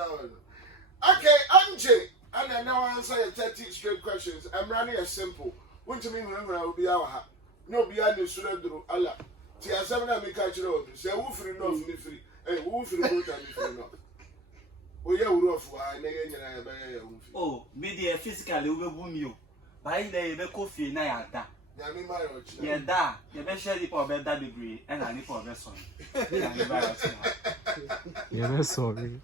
Okay, MJ. And now I answer your 30 straight questions. I'm running a simple. What do you mean when I will be our no beyond the student do Allah. Tia 7 I make a child. Say, who free enough me free. Hey, who free both and free enough. Oh, yeah, rough. Oh, media physically will boom you. By the Quophi, Nayada. Yeah, da, you better share the poor better degree and I need for a vessel. Yeah, sorry.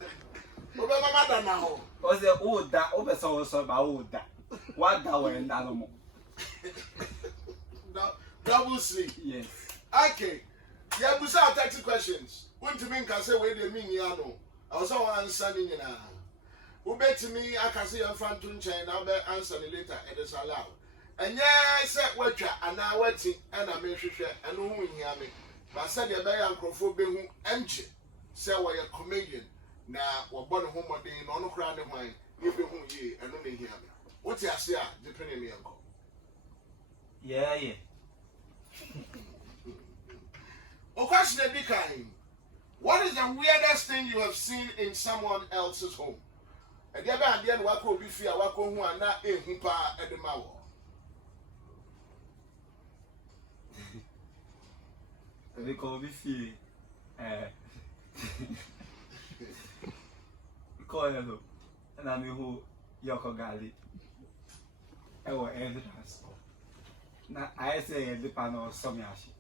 Now. Was the old that oversaw so about old that? What that way and animal? Double sleep. Yes. Okay. Yeah, we saw 30 questions. What do you mean? Can say where they mean, Yano? I was all answering you now. Who bet to me? I can see your front to chain. I'll bet answer later. It is allowed. And yes, what you are now waiting, and I may share and who will hear me. But said your bay uncle for being MJ. Say, why a comedian. Now, what born home or day, no crown of mine, give you ye and only hear me. What's your say, depending on me, uncle? Yeah, yeah. Oh, question of the kind. What is the weirdest thing you have seen in someone else's home? And the other end, what will be fear, what will one not a hooper at the mouth? They call me fee. Call hello. And I'm who Yoko Gali. I will evidence. Now I say the panel of some yashi.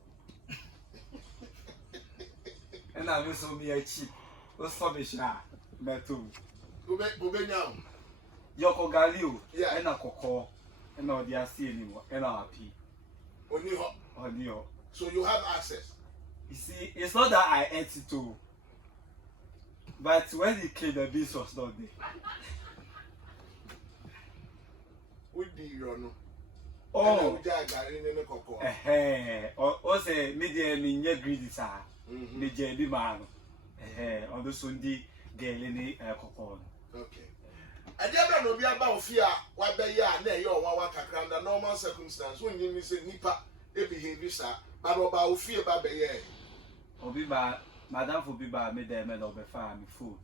And I'm so me a cheap. What's some sha? Metu. Ube now. Yoko Gali, yeah, and a cocoa, and all the AC anymore, and RP. Only hot. Only. So you have access. You see, it's not that I ate it too. But when he came, the beast was not there. What do you know? Oh, oh, say, media mean your greedy, sir. The JB man. On the Sunday, Galini, Cocon. Okay. I never know about fear, what they are, they are under normal circumstance. When you miss a nipper, a behavior, sir, but about fear, baby. Obiba, Madame Fubiba made them of a farm food.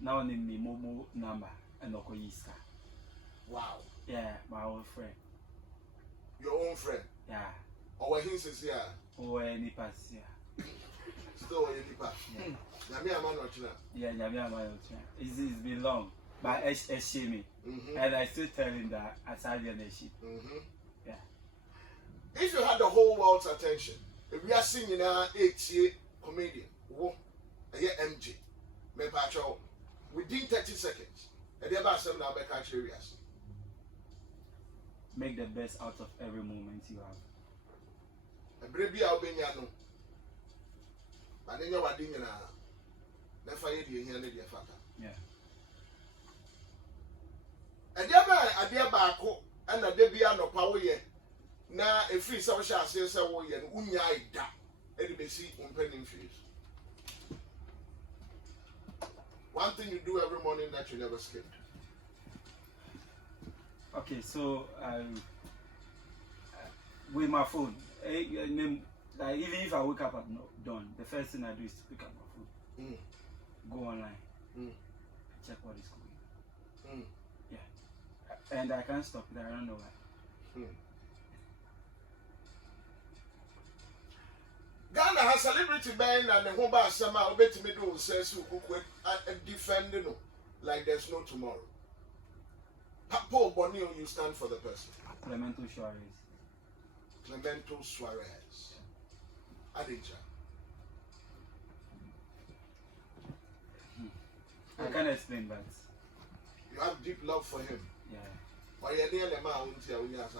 Now name me Momo number and Okoyiska. Wow. Yeah, my old friend. Your own friend? Yeah. Or he says, yeah. Or any pass, yeah. Still any pass. Yamia man or China. Yeah, Yamia man or China. It's been long, but it's shame. And I still tell him that I started the nation. Yeah. If you had the whole world's attention, if we are singing our 8-year comedian, MJ, within 30 seconds, and they're about 7 hours back areas. Make the best out of every moment you have. A baby Albaniano. But then you're doing an hour. Never you hear the father. Yeah. And the other idea back and a debiano power yet. Now, a free social says, oh, yeah, unya da. And you see pending fees. One thing you do every morning that you never skipped. Okay, so with my phone, even if I wake up at dawn, the first thing I do is to pick up my phone, go online, check what is going on. Yeah, and I can't stop it. I don't know why. Ghana has celebrity band and the home bar somehow bet me do says who defending like there's no tomorrow. Paul Bonio, you stand for the person. Clemento Suarez. Clemento Suarez. Adija. I can't explain that. You have deep love for him. Yeah. But you're nearly a man when you have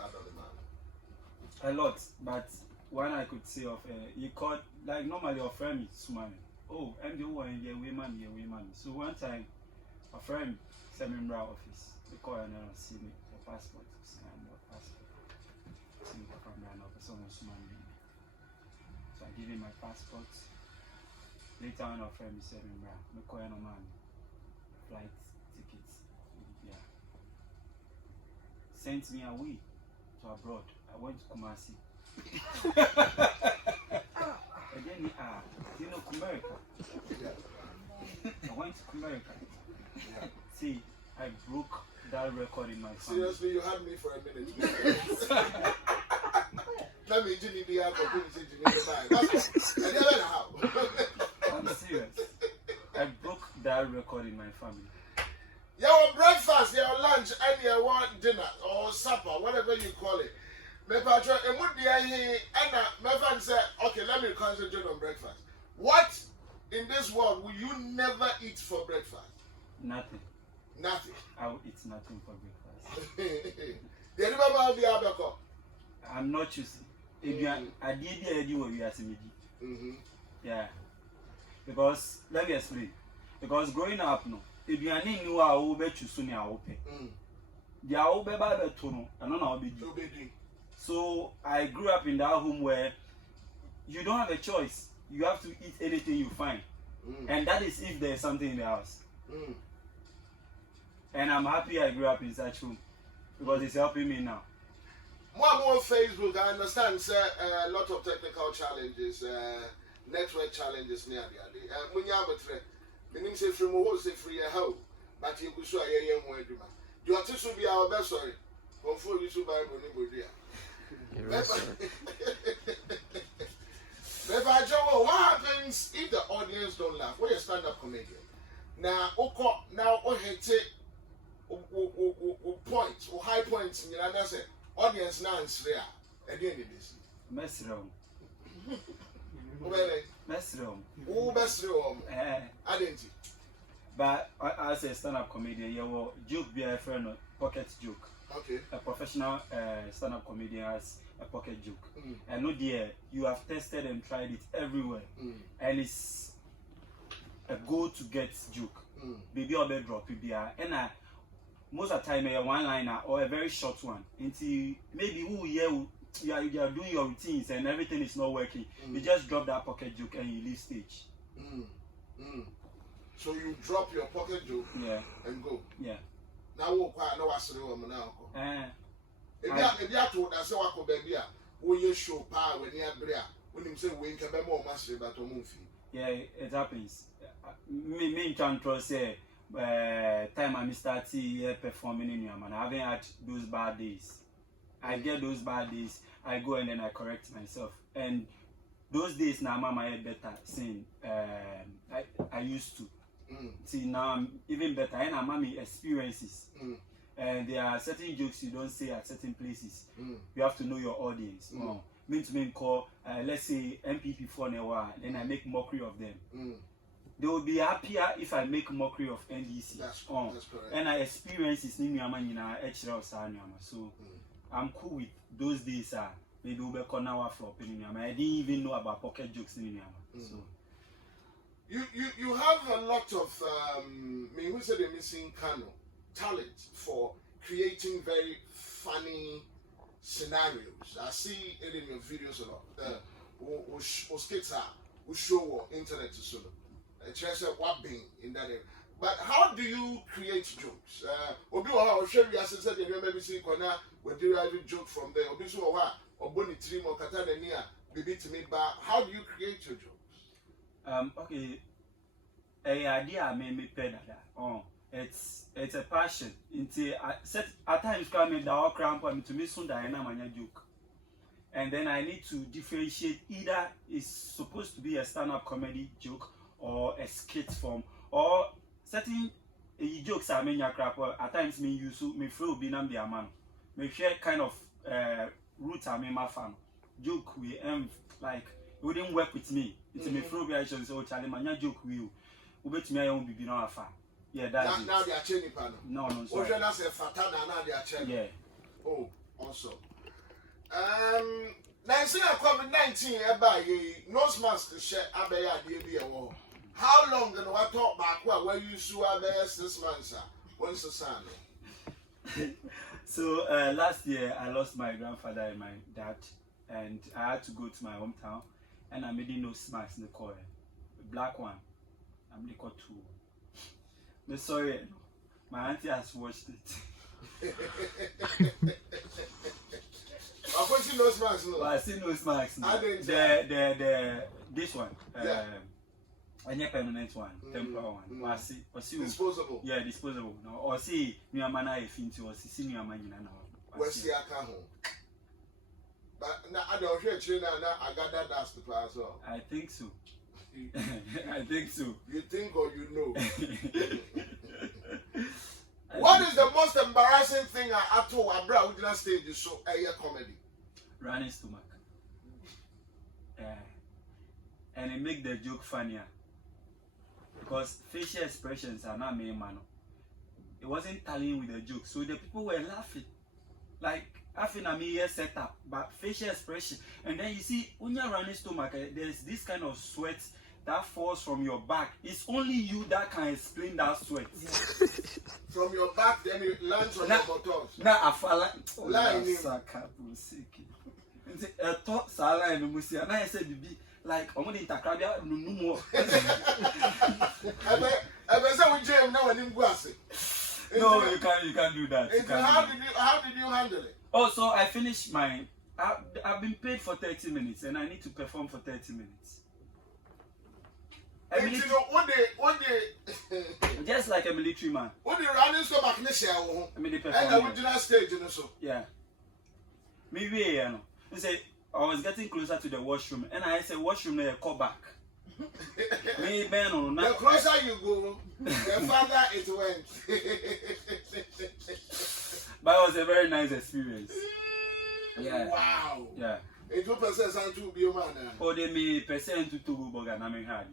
a lot, but one I could say of he called like normally your friend is Sumani. Oh, I'm the one here, women. So one time, a friend sent me to office. They call and see me for passport. See my passport. See me for camera now. Someone Sumani. So I give him my passport. Later on, our friend sent me to they call and man flight tickets. Yeah. Sent me away to abroad. I went to Kumasi. Again, you know, America. I went to America. See, I broke that record in my family. Seriously, you had me for a minute. Let me do the opportunity to I'm serious. I broke that record in my family. Your breakfast, your lunch, and your dinner or supper, whatever you call it. My patron, and would be here, and my friend said, okay, let me concentrate on breakfast. What in this world will you never eat for breakfast? Nothing. Nothing. I will eat nothing for breakfast. I'm not choosing. I did what we are saying. Yeah. Because let me explain. Because growing up, no, if you are new, I will bet you soon. I will pay. The I will be better to know. I don't know how to do. So I grew up in that home where you don't have a choice. You have to eat anything you find, and that is if there is something in the house. And I'm happy I grew up in such home because it's helping me now. More Facebook, I understand, sir, a lot of technical challenges, network challenges near the other. When you have a threat, meaning say from a say free a hoe, but you could show a young way. You are to be our best, sorry, before you to buy money. What happens if the audience don't laugh? What is stand-up comedian? Now, points or high points in your answer. Audience now is there. Again, it is. Mess around. Mess around. Oh, best room. I didn't. But as a stand-up comedian, you will joke be a friend of pocket joke. Okay. A professional stand-up comedian has a pocket joke. And no dear, you have tested and tried it everywhere. And it's a go to get joke. Baby or bed drop it and most of the time a one-liner or a very short one. Until maybe you are doing your routines and everything is not working. You just drop that pocket joke and you leave stage. So you drop your pocket joke and go. Yeah. Now we'll quite know what's the woman now. If you are told that so I could be here, will you show power when you are there? When you say we can be more master about a movie. Yeah, it happens. Me can't say time I start performing in Yaman. I haven't had those bad days. I get those bad days. I go and then I correct myself. And those days now, Mama head better saying I used to. See now I'm even better. And I'm mommy experiences. And there are certain jokes you don't say at certain places. You have to know your audience. Mean to mean call, let's say MPP for an hour, then I make mockery of them. They will be happier if I make mockery of NDC. That's correct. And I experience this in so I'm cool with those days. Maybe we'll be corner flop in I didn't even know about pocket jokes in so you have a lot of me who said they're missing talent for creating very funny scenarios. I see it in your videos a lot. Or skits are show internet to solo. Treasure what being in that area. But how do you create jokes? Obi I'll show you as I said, you remember see corner we derive joke from there. Obi so or Bonnie Trim or Katana near baby to me, but how do you create your jokes? Okay. A idea I made me pay that. It's a passion. At times come in the all cramp to me soon that I know my joke. And then I need to differentiate either it's supposed to be a stand-up comedy joke or a skit form or certain jokes I mean crap at times me use me feel be nam their man. Me share kind of roots I mean my fan. Joke we like it wouldn't work with me. It's me feel be I should say oh Charlie man joke will bet me I won't be no afar. Yeah, that's now they are changing panel. No, sorry. Oh, that's a fatana now they are changing. Yeah. Oh, also. Now see COVID-19 about nose mask to share abaya the war. How long can I talk back where you saw abaya 6 months? When's the son? So last year I lost my grandfather and my dad, and I had to go to my hometown, and I made nose mask in the car, black one. I'm the car two. No, sorry, my auntie has watched it. I see nose masks. No, I see nose masks. No. I didn't. The this one. Any permanent one, temporary one. Was disposable. Yeah, disposable. No, or see me a man I think or see me a man in an hour. Where's the account? But now I don't hear you now. I got that as well. I think so. I think so. You think or you know? What is the most embarrassing thing I told Abra with that stage is so a comedy? Running stomach. And it make the joke funnier. Because facial expressions are not main man. It wasn't tallying with the joke. So the people were laughing. Like laughing at me here set up. But facial expression. And then you see when you're running stomach, there's this kind of sweat that falls from your back. It's only you that can explain that sweat. From your back, then it lands on your buttocks. Now I fall line. A thought sala and musia. Now I said bibi like I'm gonna intercrabia no more. I say we jam now and in Guasi. No, you can't do that. How did you handle it? Oh, so I finished mine. I've been paid for 30 minutes and I need to perform for 30 minutes. And you know, one day, just like a military man. What the running so back next year? I mean, the and the original stage, you know, so. Yeah. Maybe, you know. He said, I was getting closer to the washroom and I said, washroom, there, call back. Me, Ben, or not. The closer you go, the farther it went. But it was a very nice experience. Yeah. Wow. Yeah. It will percent to be a man. Oh, they may percent to burger, and I'm hard.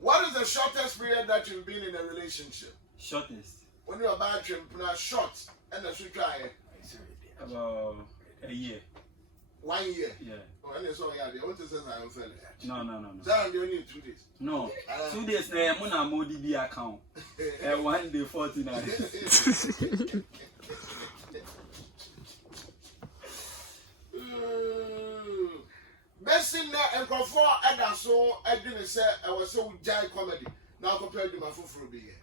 What is the shortest period that you've been in a relationship? Shortest? When you are about to short and a sweet try. About a year. 1 year? Yeah. Oh, and it's all yeah, they want to say I'm fellow. No. So you only 2 days. No. 2 days now, I'm on a MoDB account. 1 day 49. Best in there and before I so I didn't say I was so giant comedy. Now compared to my full be here.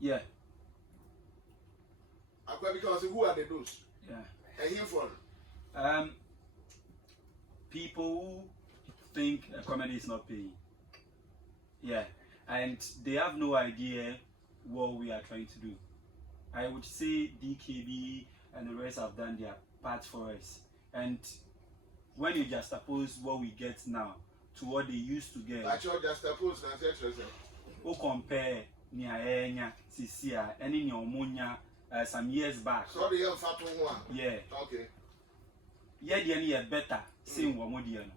Yeah. Because who are the those? Yeah. And him for people who think a comedy is not paying. Yeah. And they have no idea what we are trying to do. I would say DKB and the rest have done their part for us. And when you just oppose what we get now to what they used to get, I just oppose who compare Nya Sisia and in your Munya some years back. Sorry, you're fat one. Yeah. Okay. Yeah, the any better saying Wamodiano.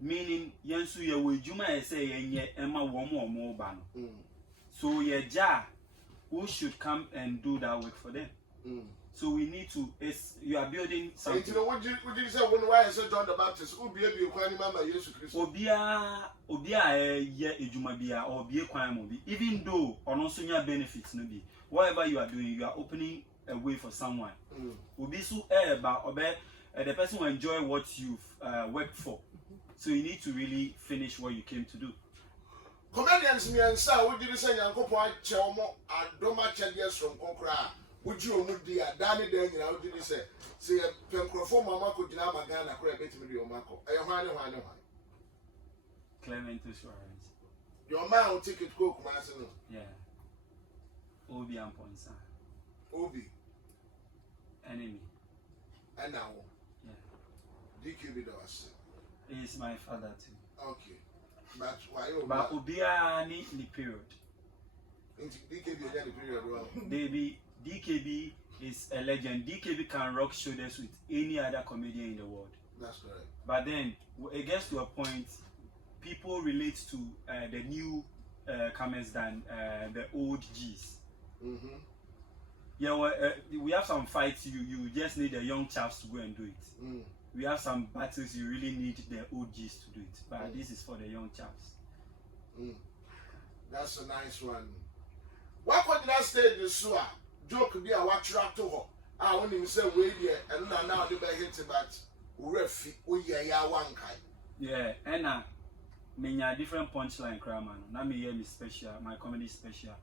Meaning, Yansu, ya Juma say, and yet Emma more ban. So, ja, who should come and do that work for them? So we need to. You are building something. You know what you say when why I said John the Baptist? Who be able to mama Jesus Christ? Obia ye ejumabia or be a crime even though on also your benefits no be. Whatever you are doing, you are opening a way for someone. Obi so but the person will enjoy what you've worked for. So you need to really finish what you came to do. Comedians me and sir, what did you say? Yanko po acheomo adoma chedes from Kokra. Would you mudia Danny then you know did you say Penkrofo Mama could deny Magana crab it with your Marco. Clement assurance. Your man will take it cook, Master. Yeah. Obi and Ponsa. Obi. Enemy. And now. Yeah. DQB does. He is my father too. Okay. But why? But Obia need the period. DKB the period well. Baby, DKB is a legend. DKB can rock shoulders with any other comedian in the world. That's correct. But then it gets to a point, people relate to the new comers than the old G's. Yeah, we have some fights. You just need the young chaps to go and do it. We have some battles you really need the OGs to do it, but this is for the young chaps. That's a nice one. What could that stage is so? Joke be a watch to her. I want him say wait here and now the bag hit but refi ya one kind. Yeah, and me a different punchline craman. Now me hear me special, my comedy special.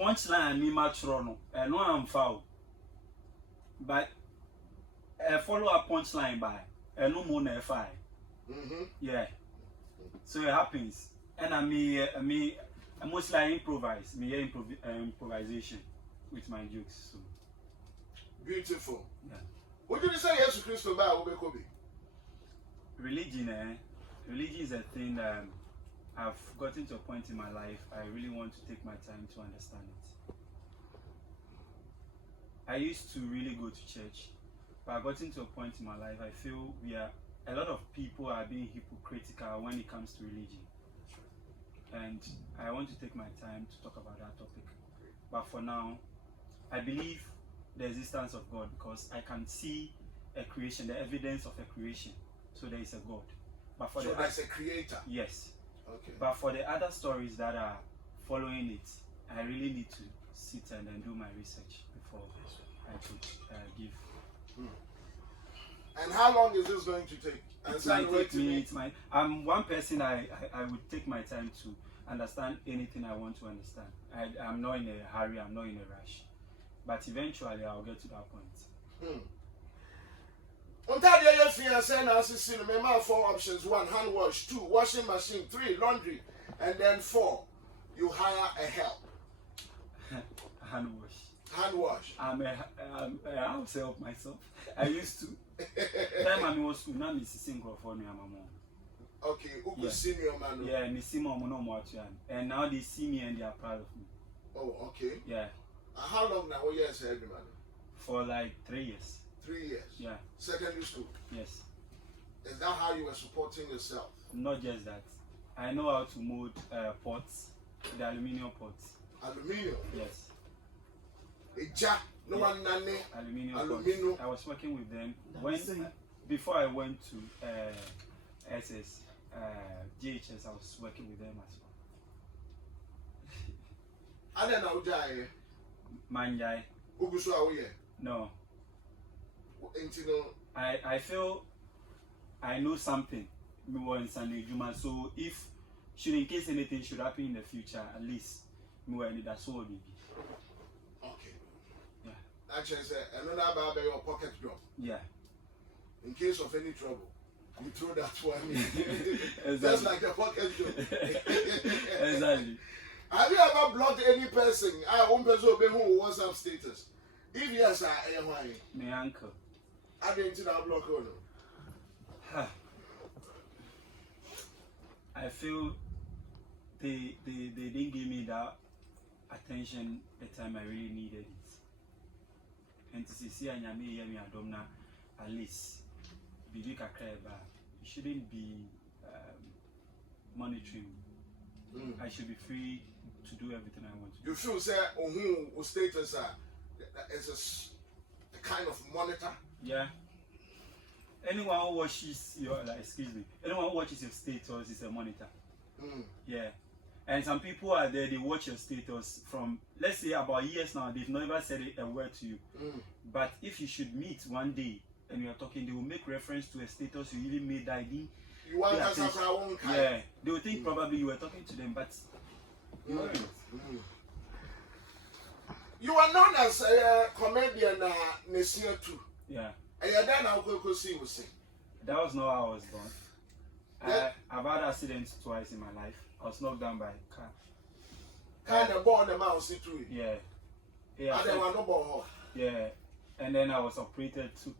Punchline me match no, and no I'm foul. But follow up punchline by no more na fi. Yeah. So it happens. And I mostly improvise. Improvisation with my jokes. So. Beautiful. Yeah. What did you say Jesus Christ about Obekobi? Religion, religion is a thing that I've gotten to a point in my life. I really want to take my time to understand it. I used to really go to church, but I got into a point in my life. I feel a lot of people are being hypocritical when it comes to religion. And I want to take my time to talk about that topic. But for now, I believe the existence of God because I can see a creation, the evidence of a creation. So there is a God. But for there's a creator? Yes. Okay. But for the other stories that are following it, I really need to sit and then do my research before I could give. And how long is this going to take? It might take me. I'm one person. I would take my time to understand anything I want to understand. I'm not in a hurry. I'm not in a rush. But eventually, I'll get to that point. On that day, you saying I see remember 4 options: 1, hand wash; 2, washing machine; 3, laundry; and then 4, you hire a help. Hand wash. Hand wash. I'll help myself. I used to. Time I was school, now I'm single for me, mom. Okay, who could see me, man? Yeah, me see mom no more, and now they see me and they are proud of me. Oh, okay. Yeah. How long now? What years have you, man? For like 3 years. 3 years. Yeah. Secondary school. Yes. Is that how you were supporting yourself? Not just that. I know how to mold pots, the aluminium pots. Aluminium. Yes. No one nane. Aluminium pots. I was working with them before I went to GHS. I was working with them as well. I don't know. Manjai. No. I feel I know something more in Sunday Juma. So if in case anything should happen in the future, at least more in that so be. Okay. Yeah. Actually, another about your pocket drop. Yeah. In case of any trouble, you throw that one. Exactly. Just like a pocket drop. Exactly. Have you ever blocked any person? I won't who WhatsApp status. If yes, I am my uncle. I didn't block on. I feel they didn't give me that attention the time I really needed it. And to see Anyame Yemi Adomna, at least Bibi Kakreba, you shouldn't be monitoring. I should be free to do everything I want to do. You feel say who status is a kind of monitor? Yeah. Anyone who watches your anyone who watches your status is a monitor. Yeah. And some people are there, they watch your status from, let's say, about years now, they've never said a word to you. But if you should meet one day and you are talking, they will make reference to a status you even made that you want to yeah, they will think probably you were talking to them, but you weren't. You are known as a comedian, Nessia too. Yeah. And you're done now, go see you say. That was not how I was born. I've had accidents twice in my life. I was knocked down by a car. Kind of born the mouse too. Yeah. Yeah. And then one no born. Yeah. And then I was operated too.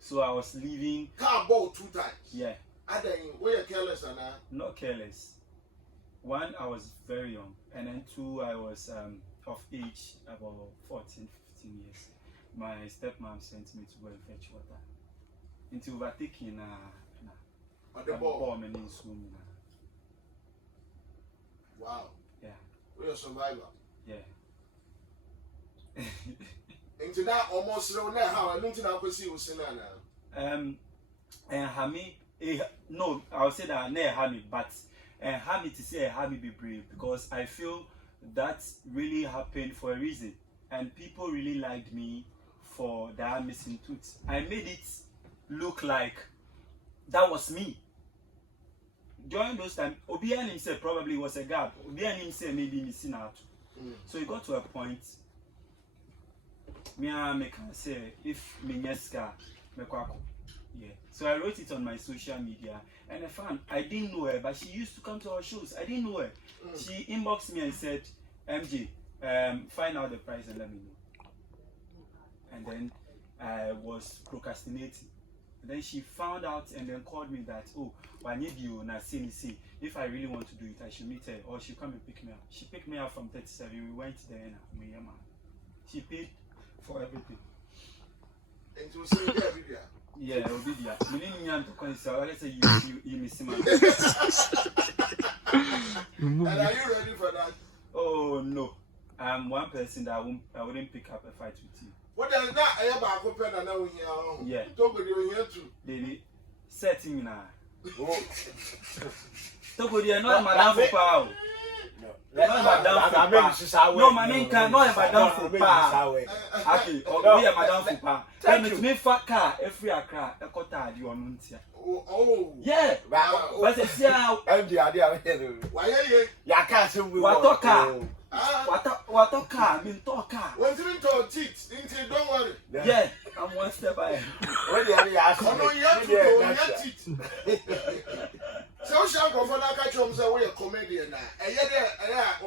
So I was leaving. Car ball 2 times. Yeah. And then were you careless or not? Not careless. 1, I was very young, and then 2, I was of age, about 14, 15 years. My stepmom sent me to go and fetch water. Into overtaking the ball. Wow. Yeah. We're a survivor. Yeah. Into that almost how I don't know see you say and Hami, no, I would say that ne Hami, but Hami to say Hami be brave because I feel that really happened for a reason, and people really liked me for that missing tooth. I made it look like that was me. During those times, Obian himself probably was a gap. Obian himself maybe missing out. So it got to a point. Me can say if me nyeska me kwako. Yeah. So I wrote it on my social media, and I didn't know her, but she used to come to our shows. I didn't know her. She inboxed me and said, MJ, find out the price and let me know. And then I was procrastinating. And then she found out and then called me that, oh, I need you na see. If I really want to do it, I should meet her or she'll come and pick me up. She picked me up from 37. We went there and she paid for everything. And you say that video? Yeah, Obidia. You need me to consider. I say you miss him. And are you ready for that? Oh no, I'm one person that I wouldn't pick up a fight with you. What does that I ever open and now here? Yeah. Talk with you here too. They setting now. Talk with you, not Madame for power. Not Madame for power. No, my name can not Madame for power. Okay, or be a Madame for power. Then it's me fat car every Accra. A quarter you on Nuntia. Oh, yeah. But it's how why ya can't say we what car? What car? I mean, talk car. When you talk teeth, don't worry. Yeah, I'm one step ahead. When you are so shall go for that catch on say we a comedian now. And yet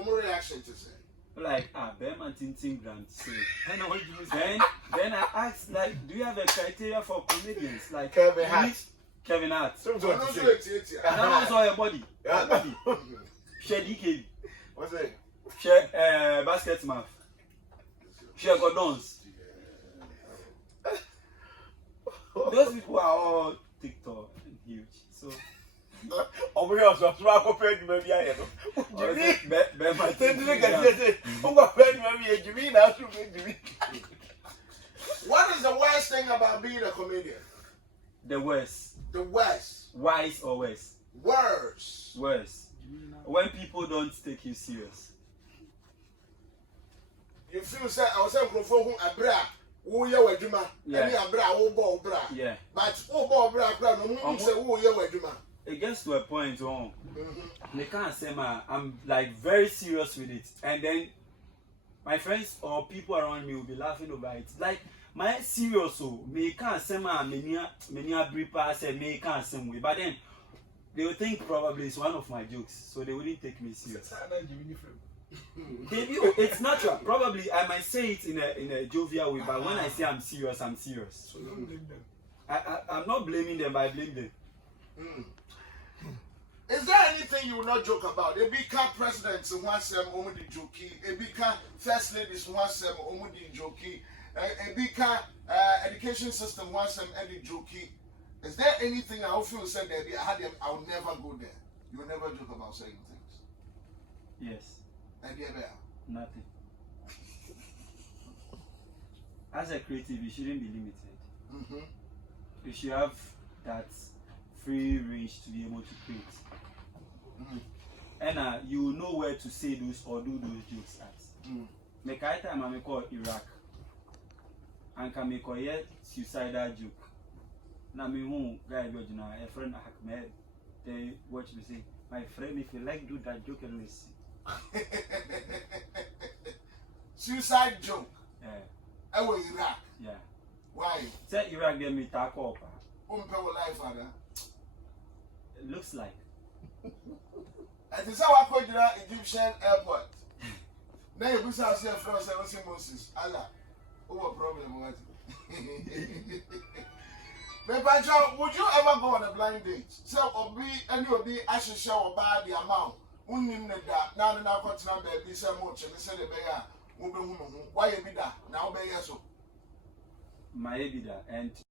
reaction to say. Like Bema Tintin Grant say. Then I asked, like, do you have a criteria for comedians? Like Kevin Hart. So that was all your body. Share DK. What's it? Share basketman. Share Gordons. Those people are all TikTok and huge. So over here, so I go pay you maybe I What is the worst thing about being a comedian? The worst. The worst. Wise or worse? Worse. Worse. When people don't take you serious. You feel say I was saying who abra who ye wadwuma any abra who ball bra. Yeah. But who ball bra no say who ye wadwuma. It gets to a point on they can't say I'm like very serious with it, and then my friends or people around me will be laughing over it. Like my serious so me can't say many bripa say me can't say way, but then they will think probably it's one of my jokes, so they wouldn't take me serious. It's natural. Probably I might say it in a jovial way, but when I say I'm serious, I'm serious. So don't blame them. I'm not blaming them, I blame them. Is there anything you will not joke about? Ebika presidents who want some omudi joki, Ebika first ladies who want some omudi joki, Ebika education system wants some edit joki. Is there anything I feel said that I'll never go there? You will never joke about certain things. Yes. And there. Nothing. As a creative, you shouldn't be limited. You should have that free range to be able to create. And you know where to say those or do those jokes at. Make I time I call Iraq and can make a suicidal joke. Now me who guy go a friend Ahmed they watch me say, my friend, if you like do that joke and see. Suicide joke. Yeah. I was Iraq. Yeah. Why? Say Iraq they me talk up. Life, father. It looks like. And this is how I called the Egyptian airport. Now you push out from 7 Moses. Allah. What problem was it? Would you ever go on a blind date? So, and you will be actually show about the amount. Now, continue baby, so much, and say the bear, why you be that? Now, bear so. My bida and